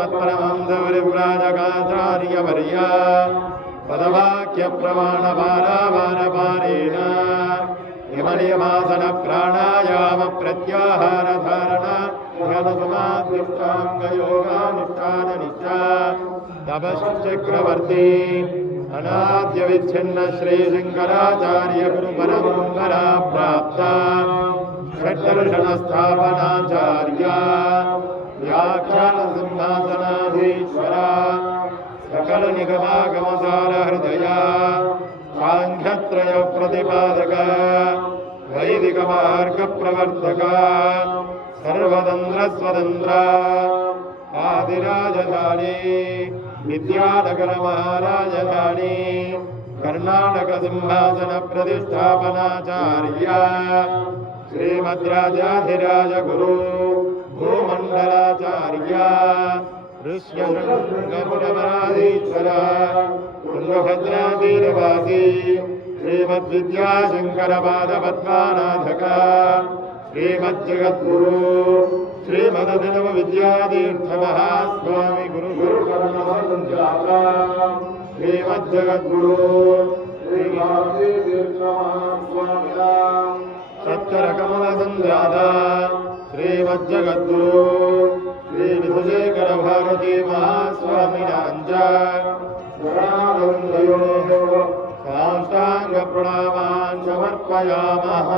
मत्परमहंसपरिव्राजकाचार्यवर्या पदवाक्यप्रमाणपारावारपारेण यमनियमासन प्राणायामप्रत्याहारधारण ध्यानसमाधिष्टाङ्गयोगानुष्ठाननिष्ठा तपश्चक्रवर्ती अनाद्यविच्छिन्न श्रीशङ्कराचार्य गुरुपरम्परा प्राप्ता षड्दर्शनस्थापनाचार्या व्याख्यानसिंहासनाधीश्वरा सकलनिगमागमसार हृदया साङ्ख्यत्रयप्रतिपादक वैदिकमार्गप्रवर्तक सर्वतन्त्रस्वतन्त्र आदिराजधानी विद्यानगरमहाराजधानी कर्णाटकसिंहासनप्रतिष्ठापनाचार्या श्रीमद्राजाधिराजगुरु भूमण्डलाचार्या ऋष्यशृङ्गपुरमराधीश्वरा तुङ्गभद्रातीरवासी श्रीमद्विद्याशङ्करपादपद्मानाथक श्रीमज्जगद्गुरु श्रीमदभिनवविद्यातीर्थमहास्वामी गुरुगुरुकर्णसञ्जाता श्रीमज्जगद्गुरु श्रीमहातीर्थमहास्वामिना सत्करकमलसञ्जाता श्रीमज्जगद्गुरु श्रीविधुशेखर भारती महास्वामिनाञ्च साष्टाङ्गप्रणामान् समर्पयामः।